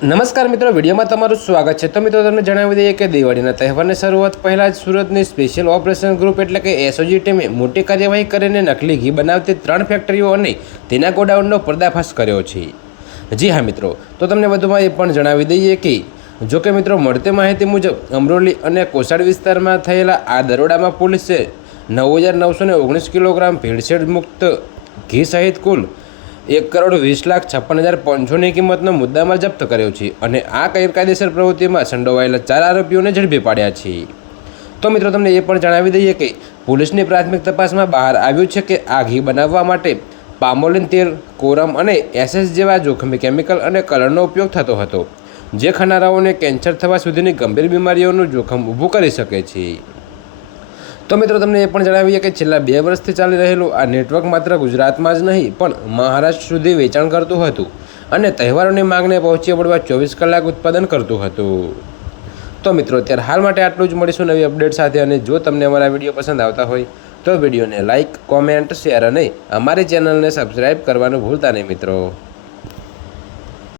નમસ્કાર મિત્રો, વિડીયોમાં તમારું સ્વાગત છે। તો મિત્રો તમને જણાવી દઈએ કે દિવાળીના તહેવારની શરૂઆત પહેલાં જ સુરતની સ્પેશિયલ ઓપરેશન ગ્રુપ એટલે કે એસઓજી ટીમે મોટી કાર્યવાહી કરીને નકલી ઘી બનાવતી 3 ફેક્ટરીઓ અને તેના ગોડાઉનનો પર્દાફાશ કર્યો છે। જી હા મિત્રો, તો તમને વધુમાં એ પણ જણાવી દઈએ કે જોકે મિત્રો મળતી માહિતી મુજબ અમરોલી અને કોસાડ વિસ્તારમાં થયેલા આ દરોડામાં પોલીસે 9,919 કિલોગ્રામ ભેળસેળ મુક્ત ઘી સહિત કુલ 1,20,56,500ની કિંમતનો મુદ્દામાલ જપ્ત કર્યો છે અને આ ગેરકાયદેસર પ્રવૃત્તિમાં સંડોવાયેલા 4 આરોપીઓને ઝડપી પાડ્યા છે। તો મિત્રો તમને એ પણ જણાવી દઈએ કે પોલીસની પ્રાથમિક તપાસમાં બહાર આવ્યું છે કે આ ઘી બનાવવા માટે પામોલિન તેલ, કોરમ અને એસએસ જેવા જોખમી કેમિકલ અને કલરનો ઉપયોગ થતો હતો, જે ખાનારાઓને કેન્સર થવા સુધીની ગંભીર બીમારીઓનું જોખમ ઊભું કરી શકે છે। તો મિત્રો તમને એ પણ જણાવીએ કે છેલ્લા 2 વર્ષથી ચાલી રહેલું આ નેટવર્ક માત્ર ગુજરાતમાં જ નહીં પણ મહારાષ્ટ્ર સુધી વેચાણ કરતું હતું અને તહેવારોની માંગને પહોંચી વળવા 24 કલાક ઉત્પાદન કરતું હતું। તો મિત્રો અત્યારે હાલ માટે આટલું જ, મળીશું નવી અપડેટ સાથે। અને જો તમને અમારા વિડીયો પસંદ આવતા હોય તો વિડીયોને લાઇક, કોમેન્ટ, શેર અને અમારી ચેનલને સબસ્ક્રાઈબ કરવાનું ભૂલતા નહીં મિત્રો।